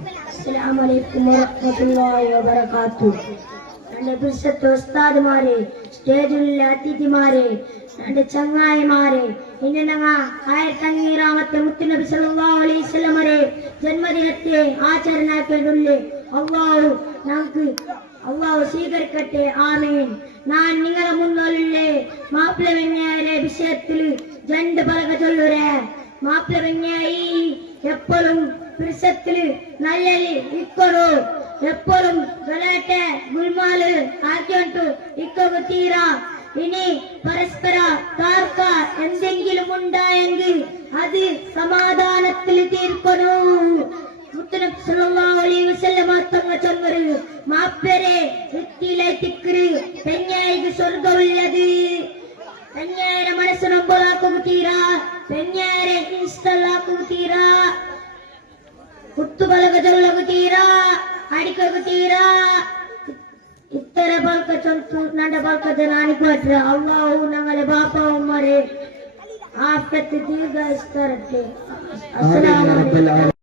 അസ്സലാമു അലൈക്കും വറഹ്മത്തുള്ളാഹി വബറകാതുഹു. എന്റെ പ്രിയപ്പെട്ട ഉസ്താദുമാരെ, സ്റ്റേജിലുള്ള അതിഥിമാരെ, എന്റെ ചങ്ങായിമാരെ, ഇന്ന് ഞങ്ങൾ 1500ാമത്തെ മുത്തുനബി സല്ലല്ലാഹു അലൈഹി വസല്ലമയുടെ ജന്മദിനത്തെ ആചരണാക്കേണ്ടുള്ളേ അള്ളാഹു സ്വീകരിക്കട്ടെ. ആമീൻ. ഞാൻ നിങ്ങളെ മുന്നിലെ മാപ്പിള വെങ്ങായുടെ വിഷയത്തിൽ രണ്ട് പലക ചൊല്ലുരേ. മാപ്പിള വെങ്ങായി എപ്പോഴും പുരുഷത്തില് നല്ല ഇക്കൊടു എപ്പോഴും ഗലാട്ടെ ഗുൽമാല് ആക്കിയോണ്ടു ഇക്കൊക്കെ തീരാ. ഇനി പരസ്പര താർക്ക എന്തെങ്കിലും ഉണ്ടായെങ്കിൽ അത് സമാധാനത്തിൽ തീർക്കണു. മുത്തനബി സല്ലല്ലാഹു അലൈഹി വസല്ലമ തങ്ങൾ ചൊന്നത് മാപ്പരെ വൃത്തിയിലേത്തിക്കറ് പെഞ്ഞായിക്ക് സ്വർഗമുള്ളത്. പെഞ്ഞാരെ മനസ്സിനൊമ്പതാക്കുക തീരാ, പെഞ്ഞാരെ ഇൻസ്റ്റലാക്കുക തീരാ, കുത്തുപലക ചൊല്ലക തീരാ, അടിക്കുക തീരാ. ഇത്തര പൽക്ക ചൊല്ಲು ನನ್ನ ಪಲ್ಕದ ನಾನಿಕೊಟ್ರೆ ಅಲ್ಲಾಹು ഞങ്ങളെ ബാപ്പ ഉമ്മരെ ആഫിയത്ത് ദീർഘായുസ്സ് തരട്ടെ. അസ്സലാമു അലൈക്കും.